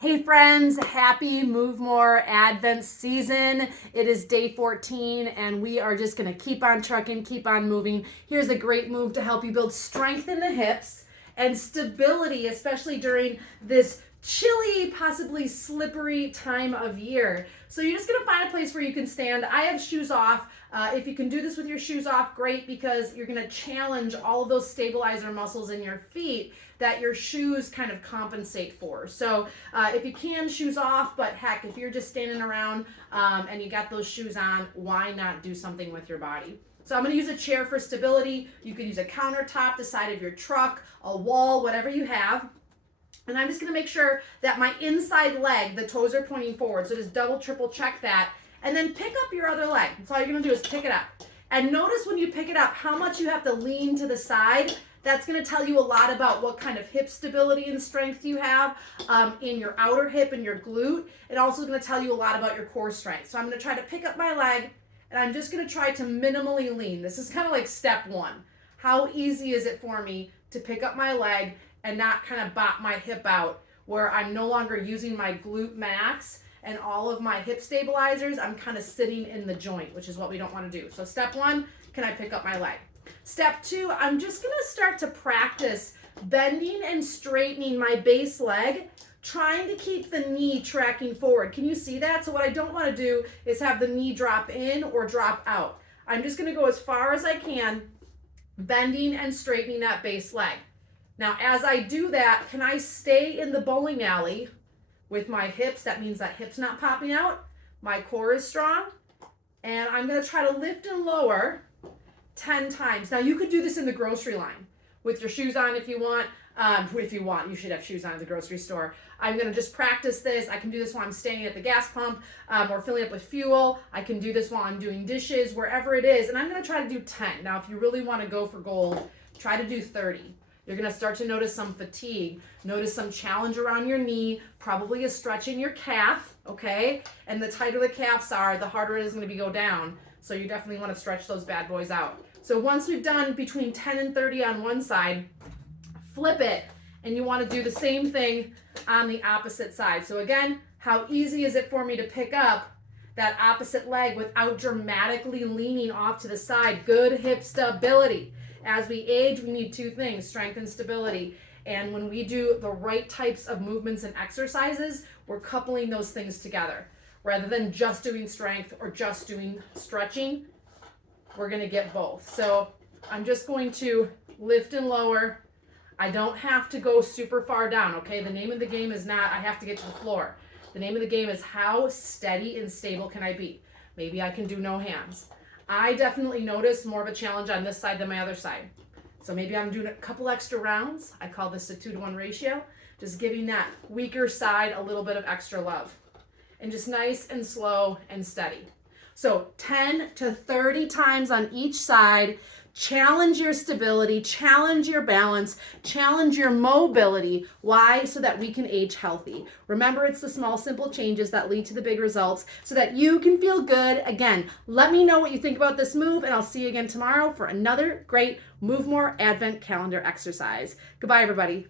Hey friends, happy Move More Advent season. It is day 14 and we are just gonna keep on trucking, keep on moving. Here's a great move to help you build strength in the hips and stability, especially during this chilly, possibly slippery time of year. So you're just gonna find a place where you can stand. I have shoes off. If you can do this with your shoes off, great, because you're gonna challenge all of those stabilizer muscles in your feet that your shoes kind of compensate for. So if you can, shoes off, but heck, if you're just standing around and you got those shoes on, why not do something with your body? So I'm gonna use a chair for stability. You could use a countertop, the side of your truck, a wall, whatever you have. And I'm just gonna make sure that my inside leg, the toes are pointing forward. So just double, triple check that. And then pick up your other leg. That's all you're gonna do is pick it up. And notice when you pick it up, how much you have to lean to the side. That's gonna tell you a lot about what kind of hip stability and strength you have in your outer hip and your glute. It's also gonna tell you a lot about your core strength. So I'm gonna try to pick up my leg and I'm just gonna try to minimally lean. This is kind of like step one. How easy is it for me to pick up my leg and not kind of bop my hip out where I'm no longer using my glute max and all of my hip stabilizers? I'm kind of sitting in the joint, which is what we don't want to do. So step one, can I pick up my leg? Step two, I'm just gonna start to practice bending and straightening my base leg, trying to keep the knee tracking forward. Can you see that? So what I don't want to do is have the knee drop in or drop out. I'm just gonna go as far as I can, bending and straightening that base leg. Now, as I do that, can I stay in the bowling alley with my hips? That means that hip's not popping out. My core is strong. And I'm gonna try to lift and lower 10 times. Now, you could do this in the grocery line with your shoes on if you want. You should have shoes on at the grocery store. I'm gonna just practice this. I can do this while I'm standing at the gas pump or filling up with fuel. I can do this while I'm doing dishes, wherever it is. And I'm gonna try to do 10. Now, if you really wanna go for gold, try to do 30. You're gonna start to notice some fatigue, notice some challenge around your knee, probably a stretch in your calf, okay? And the tighter the calves are, the harder it is gonna be go down. So you definitely wanna stretch those bad boys out. So once we've done between 10 and 30 on one side, flip it, and you wanna do the same thing on the opposite side. So again, how easy is it for me to pick up that opposite leg without dramatically leaning off to the side? Good hip stability. As we age, we need two things, strength and stability. And when we do the right types of movements and exercises, we're coupling those things together. Rather than just doing strength or just doing stretching, we're gonna get both. So I'm just going to lift and lower. I don't have to go super far down, okay? The name of the game is not, I have to get to the floor. The name of the game is how steady and stable can I be? Maybe I can do no hands. I definitely notice more of a challenge on this side than my other side. So maybe I'm doing a couple extra rounds. I call this a 2-to-1 ratio. Just giving that weaker side a little bit of extra love. And just nice and slow and steady. So 10 to 30 times on each side. Challenge your stability, challenge your balance, challenge your mobility. Why? So that we can age healthy. Remember, it's the small, simple changes that lead to the big results so that you can feel good. Again, let me know what you think about this move, and I'll see you again tomorrow for another great Move More Advent calendar exercise. Goodbye, everybody.